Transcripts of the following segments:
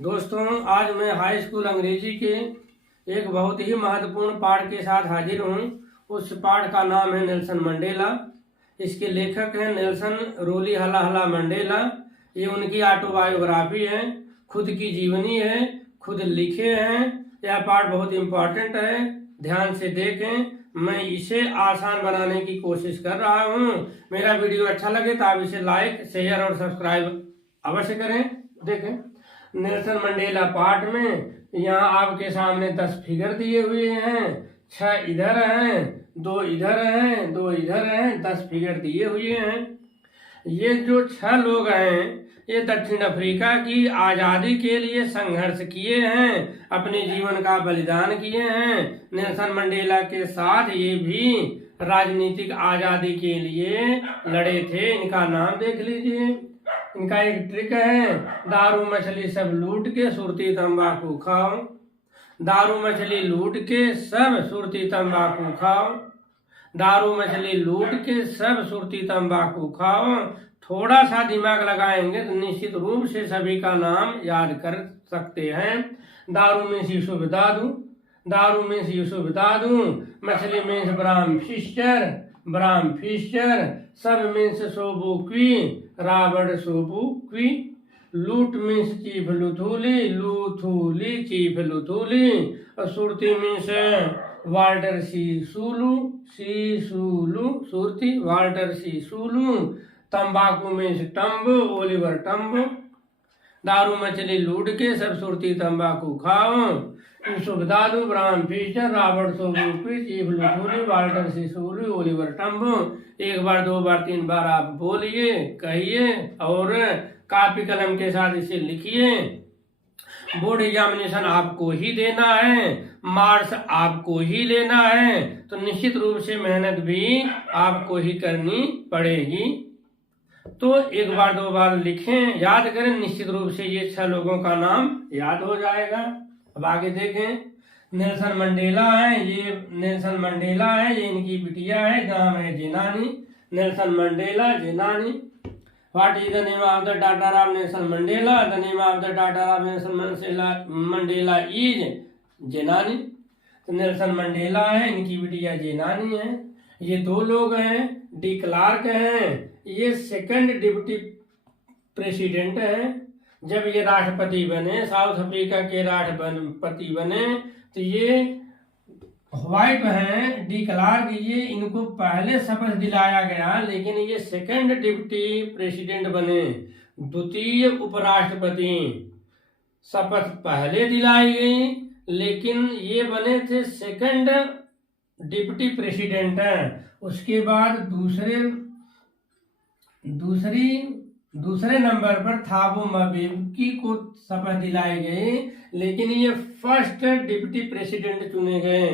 दोस्तों, आज मैं हाई स्कूल अंग्रेजी के एक बहुत ही महत्वपूर्ण पाठ के साथ हाजिर हूँ। उस पाठ का नाम है नेल्सन मंडेला। इसके लेखक हैं नेल्सन रोलीहला मंडेला। ये उनकी ऑटोबायोग्राफी है, खुद की जीवनी है, खुद लिखे हैं। यह पाठ बहुत इम्पोर्टेंट है, ध्यान से देखें। मैं इसे आसान बनाने की कोशिश कर रहा हूँ। मेरा वीडियो अच्छा लगे तो आप इसे लाइक, शेयर और सब्सक्राइब अवश्य करें। देखें, नेल्सन मंडेला पार्ट में यहाँ आपके सामने 10 फिगर दिए हुए हैं। 6 इधर हैं, 2 इधर हैं, 2 इधर हैं, 10 फिगर दिए हुए हैं। ये जो 6 लोग हैं, ये दक्षिण अफ्रीका की आज़ादी के लिए संघर्ष किए हैं, अपने जीवन का बलिदान किए हैं। नेल्सन मंडेला के साथ ये भी राजनीतिक आज़ादी के लिए लड़े थे। इनका नाम देख लीजिए। इनका एक ट्रिक है, दारू मछली सब लूट के सुरती तंबाकू खाओ। दारू मछली लूट के सब सुरती तंबाकू खाओ। दारू मछली लूट के सब सुरती तंबाकू खाओ। थोड़ा सा दिमाग लगाएंगे तो निश्चित रूप से सभी का नाम याद कर सकते हैं। दारू मीन्स यूसुफ दादू, दारू मीन्स यूसुफ दादू। मछली मीन्स ब्राह्म फिशर, ब्राह्म फिशर। सब मीन्स सोबू क्वी, राबर्ट सोबू क्वी। लूट मीन्स चीफ लुथूली, लूथूली चीफ लुथूली। और सुरती मीन्स वाल्टर सी सूलू, सी सूलू सुरती, वाल्टर सी सूलू। तंबाकू मीन्स टम्बो, ओलिवर टम्बो। दारू मछली लूट के सब सुरती तंबाकू खाओ। यूसुफ दादू, ब्राह्म फिशर, रॉबर्ट सोबू क्वी, चीफ लुथूली, वाल्टर सी सूलू, ओलिवर टम्बो। 1 बार 2 बार 3 बार आप बोलिए, कहिए और कॉपी कलम के साथ इसे लिखिए। बोर्ड एग्जामिनेशन आपको ही देना है, मार्क्स आपको ही लेना है, तो निश्चित रूप से मेहनत भी आपको ही करनी पड़ेगी। तो 1 बार 2 बार लिखें, याद करें, निश्चित रूप से ये 6 लोगों का नाम याद हो जाएगा। अब आगे देखें, नेल्सन मंडेला है, ये नेल्सन मंडेला है, ये इनकी बिटिया है, नाम है Zenani. Nelson Mandela, Zenani. What is the name of the daughter of Nelson Mandela? The name of the daughter of Nelson Mandela is जेनानी। तो नेल्सन मंडेला है, इनकी बिटिया जेनानी है। ये 2 लोग हैं, डी क्लार्क हैं, ये सेकंड डिप्टी प्रेसिडेंट हैं। जब ये राष्ट्रपति बने, साउथ अफ्रीका के राष्ट्रपति बने, तो ये व्हाइट हैं, डी क्लार्क। ये इनको पहले शपथ दिलाया गया, लेकिन ये सेकंड डिप्टी प्रेसिडेंट बने, द्वितीय उपराष्ट्रपति। शपथ पहले दिलाई गई, लेकिन ये बने थे सेकंड डिप्टी प्रेसिडेंट। उसके बाद दूसरे नंबर पर थाबो म्बेकी को शपथ दिलाई गई, लेकिन ये फर्स्ट डिप्टी प्रेसिडेंट चुने गए।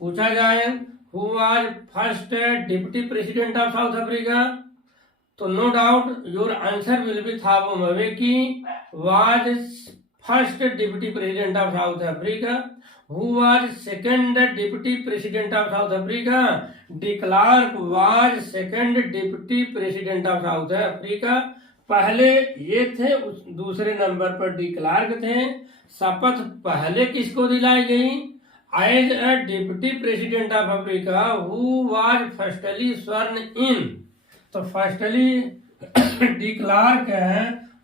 पूछा जाए who was first deputy president of South Africa, तो no doubt your answer will be Thabo Mbeki was first deputy president of South Africa. Who was second deputy president of South Africa? De Klerk was second deputy president of South Africa. पहले ये थे, दूसरे number पर de Klerk थे। शपथ पहले किसको दिलाई गई? As a deputy president of Africa who was firstly sworn in. तो firstly de Klerk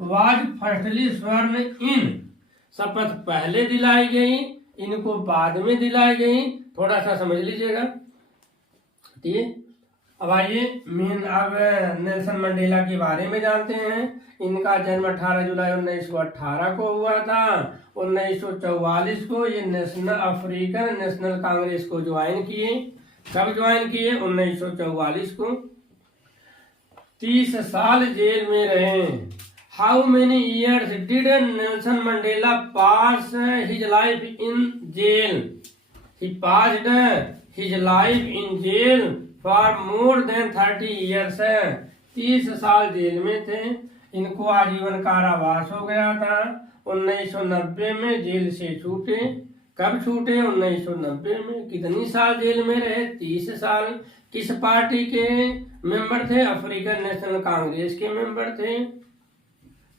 was firstly sworn in. शपथ पहले दिलाई गई, इनको बाद में दिलाई गई। थोड़ा सा समझ लीजिएगा, ठीक है। अब आइए मेन अब नेल्सन मंडेला के बारे में जानते हैं। इनका जन्म 18 जुलाई 1918 को हुआ था। 1944 को ये अफ्रीकन नेशनल कांग्रेस को ज्वाइन किए। कब ज्वाइन किए? 1944 को। 30 साल जेल में रहे। How many years did Nelson Mandela pass his life in jail? He passed his life in jail for more than 30 years. 30 साल जेल में थे। इनको आजीवन कारावास हो गया था। 1990 में जेल से छूटे। कब छूटे? 1990 में। कितनी साल जेल में रहे? 30 साल। किस पार्टी के मेंबर थे? अफ्रीकन नेशनल कांग्रेस के मेंबर थे।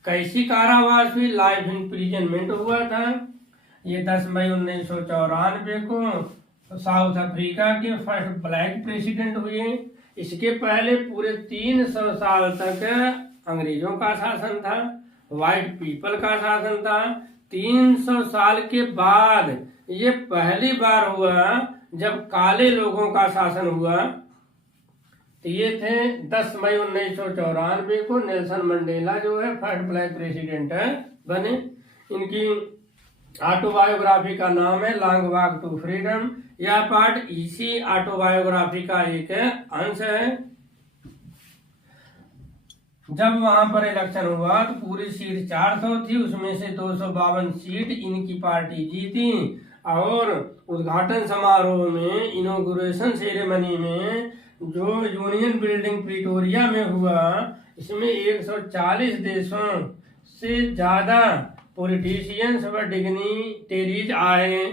कैसी कारावास हुई, लाइफ इम्प्रिजनमेंट हुआ था। ये 10 मई 1994 को साउथ अफ्रीका के फर्स्ट ब्लैक प्रेसिडेंट हुए। इसके पहले पूरे 300 साल तक अंग्रेजों का शासन था, व्हाइट पीपल का शासन था। 300 साल के बाद ये पहली बार हुआ जब काले लोगों का शासन हुआ। तो ये थे 10 मई 1994 को नेल्सन मंडेला जो है फर्स्ट ब्लैक प्रेसिडेंट बने। इनकी ऑटोबायोग्राफी का नाम है लॉन्ग वॉक टू फ्रीडम। यह पार्ट इसी ऑटोबायोग्राफी का एक अंश है। जब वहां पर इलेक्शन हुआ तो पूरी सीट 400 थी, उसमें से 252 सीट इनकी पार्टी जीती। और उद्घाटन समारोह में, इनॉग्रेशन सेरेमनी में जो यूनियन बिल्डिंग प्रिटोरिया में हुआ, इसमें 140 देशों से ज्यादा पॉलिटिशियंस व डिग्निटेरीज आए।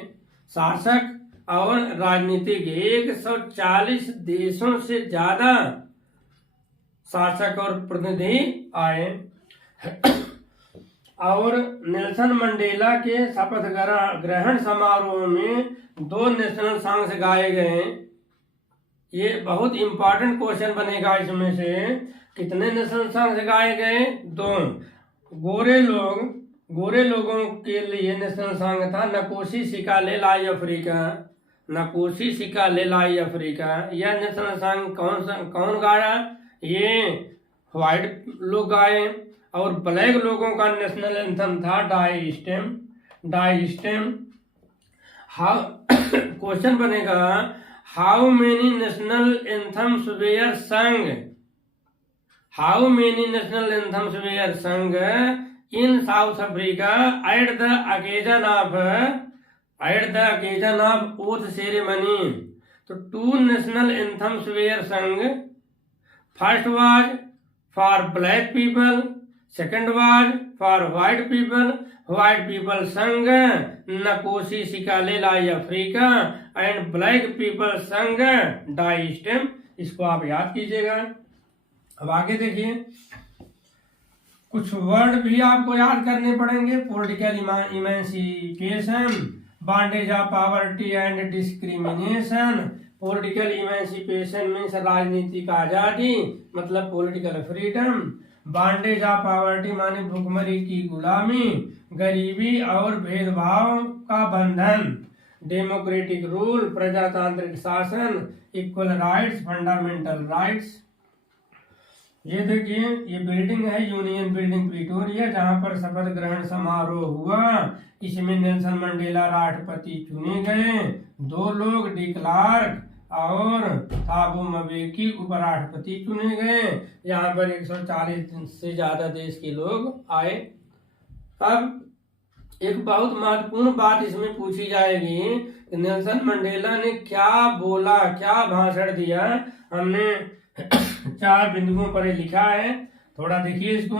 शासक और राजनीतिक 140 देशों से ज्यादा शासक और प्रतिनिधि आए। और नेल्सन मंडेला के शपथ ग्रहण समारोह में 2 नेशनल सॉन्ग्स गाए गए। ये बहुत इंपॉर्टेंट क्वेश्चन बनेगा इसमें से, कितने नेशनल सॉन्ग्स गाए गए? 2। गोरे लोगों के लिए नेशनल सॉन्ग था नकोशी Sikelel' Africa, नकोशी Sikelel' Africa. यह नेशनल सॉन्ग कौन गाया? ये व्हाइट लोग गाए। और ब्लैक लोगों का नेशनल एंथम था डाई स्टेम। हाउ क्वेश्चन बनेगा, how many national anthems were sung? How many national anthems were sung in South Africa at the occasion of oath ceremony? तो 2 national anthems were sung. First was for black people, second was for white people. White people sung Nkosi Sikelel' iAfrika and black people sung Die Stem. इसको आप याद कीजिएगा। अब आगे देखिए, कुछ word भी आपको याद करने पड़ेंगे। Political emancipation, bondage of poverty and discrimination. Political emancipation means राजनीतिक आजादी, मतलब political freedom. Bondage of poverty माने भुखमरी की गुलामी, गरीबी और भेदभाव का बंधन। डेमोक्रेटिक रूल, प्रजातांत्रिक शासन। Equal rights, fundamental rights. ये देखिए, ये बिल्डिंग है यूनियन बिल्डिंग प्रिटोरिया, जहां पर शपथ ग्रहण समारोह हुआ। इसमें नेल्सन मंडेला राष्ट्रपति चुने गए। 2 लोग डी क्लार्क और थाबो म्बेकी उपराष्ट्रपति चुने गए। यहाँ पर 140 से ज्यादा देश के लोग आए। अब एक बहुत महत्वपूर्ण बात इसमें पूछी जाएगी, नेल्सन मंडेला ने क्या बोला, क्या भाषण दिया। हमने 4 बिंदुओं पर लिखा है, थोड़ा देखिए इसको।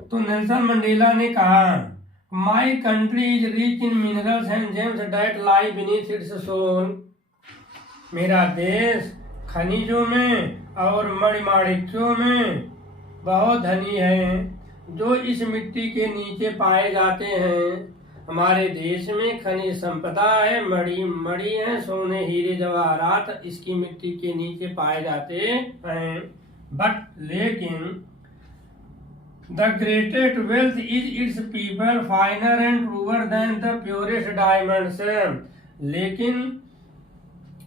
तो नेल्सन मंडेला ने कहा, my country is rich in minerals and gems that lie beneath its soil. मेरा देश खनिजों में और मणिमाणिक्यों में बहुत धनी है, जो इस मिट्टी के नीचे पाए जाते हैं। हमारे देश में खनिज संपदा है, मणि है, सोने हीरे जवाहरात इसकी मिट्टी के नीचे पाए जाते हैं। बट लेकिन the greatest wealth is its people, finer and truer than the purest diamonds. लेकिन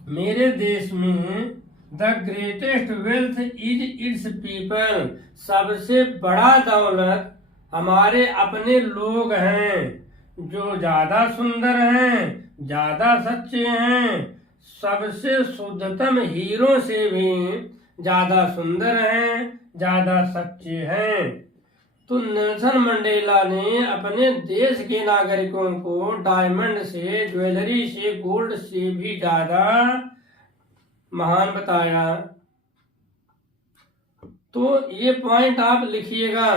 मेरे देश में the greatest wealth is its people, सबसे बड़ा दौलत हमारे अपने लोग हैं, जो ज्यादा सुंदर हैं, ज्यादा सच्चे हैं, सबसे शुद्धतम हीरो से भी ज्यादा सुंदर हैं, ज्यादा सच्चे हैं। तो नेल्सन मंडेला ने अपने देश के नागरिकों को डायमंड से, ज्वेलरी से, गोल्ड से भी ज्यादा महान बताया। तो ये पॉइंट आप लिखिएगा।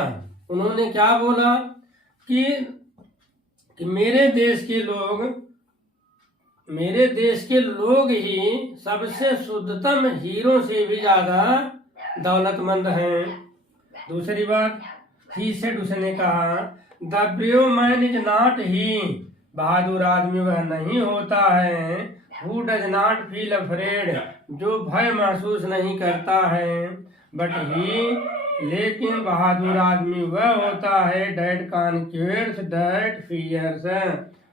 उन्होंने क्या बोला कि मेरे देश के लोग ही सबसे शुद्धतम हीरो से भी ज्यादा दौलतमंद हैं। दूसरी बात, ही सेड, उसने कहा, the brave man is not he, बहादुर आदमी वह नहीं होता है, who does not feel afraid, जो भय महसूस नहीं करता है, बट ही, लेकिन बहादुर आदमी वह होता है, डैट कॉन्क्यूर्स डैट फियर्स,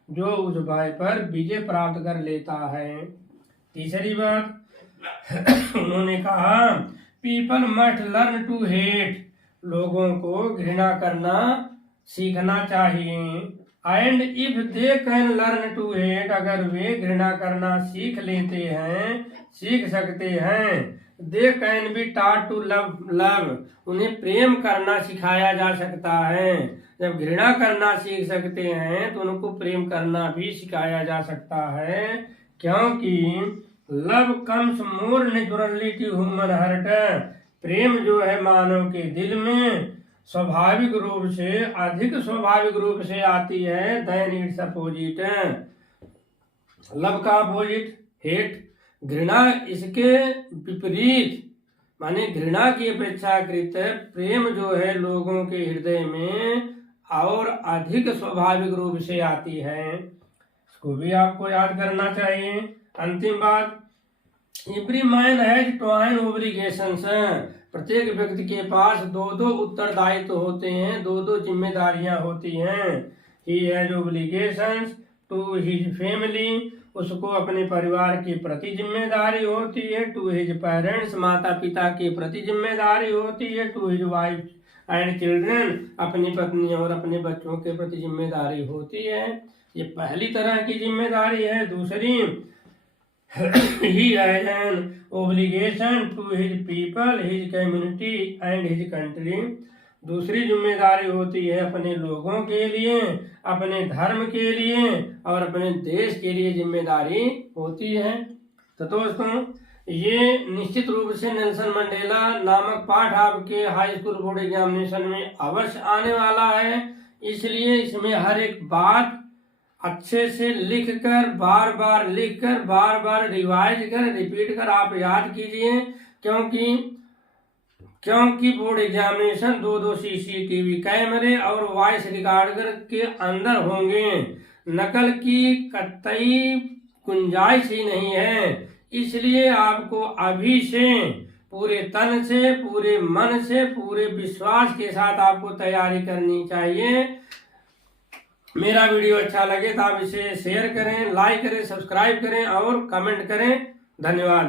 जो उस भय पर विजय प्राप्त कर लेता है। तीसरी बात उन्होंने कहा, people must learn to hate, लोगों को घृणा करना सीखना चाहिए, and if they can learn to hate, अगर वे घृणा करना सीख लेते हैं, सीख सकते हैं, they can be taught to love, उन्हें प्रेम करना सिखाया जा सकता है। जब घृणा करना सीख सकते हैं तो उनको प्रेम करना भी सिखाया जा सकता है, क्योंकि love comes more naturally to human heart, प्रेम जो है मानव के दिल में स्वाभाविक रूप से, अधिक स्वाभाविक रूप से आती है देन इट्स अपोजिट, लव का अपोजिट हेट, घृणा इसके विपरीत, माने घृणा की अपेक्षाकृत प्रेम जो है लोगों के हृदय में और अधिक स्वाभाविक रूप से आती है, इसको भी आपको याद करना चाहिए। अंतिम बात, एवरी मैन हैज ट्वाइन ओब्लिगेशंस, प्रत्येक व्यक्ति के पास दो दो उत्तरदायित्व होते हैं, दो दो जिम्मेदारियां होती हैं। He has obligations to his family, उसको अपने परिवार के प्रति जिम्मेदारी होती है, टू हिज पेरेंट्स, माता पिता के प्रति जिम्मेदारी होती है, to his wife and children, अपनी पत्नी और अपने बच्चों के प्रति जिम्मेदारी होती है। ये पहली तरह की जिम्मेदारी है। दूसरी, he has an obligation to his people, his community and his country, दूसरी जिम्मेदारी होती है अपने लोगों के लिए, अपने धर्म के लिए और अपने देश के लिए जिम्मेदारी होती है। तो दोस्तों, ये निश्चित रूप से नेल्सन मंडेला नामक पाठ आपके हाई स्कूल बोर्ड एग्जामिनेशन में अवश्य आने वाला है, इसलिए इसमें हर एक बात अच्छे से लिखकर, बार बार लिखकर, बार बार रिवाइज कर, रिपीट कर आप याद कीजिए, क्योंकि बोर्ड एग्जामिनेशन 2 CCTV कैमरे और वॉइस रिकॉर्डर के अंदर होंगे, नकल की कतई गुंजाइश ही नहीं है। इसलिए आपको अभी से पूरे तन से, पूरे मन से, पूरे विश्वास के साथ आपको तैयारी करनी चाहिए। मेरा वीडियो अच्छा लगे तो आप इसे शेयर करें, लाइक करें, सब्सक्राइब करें और कमेंट करें। धन्यवाद।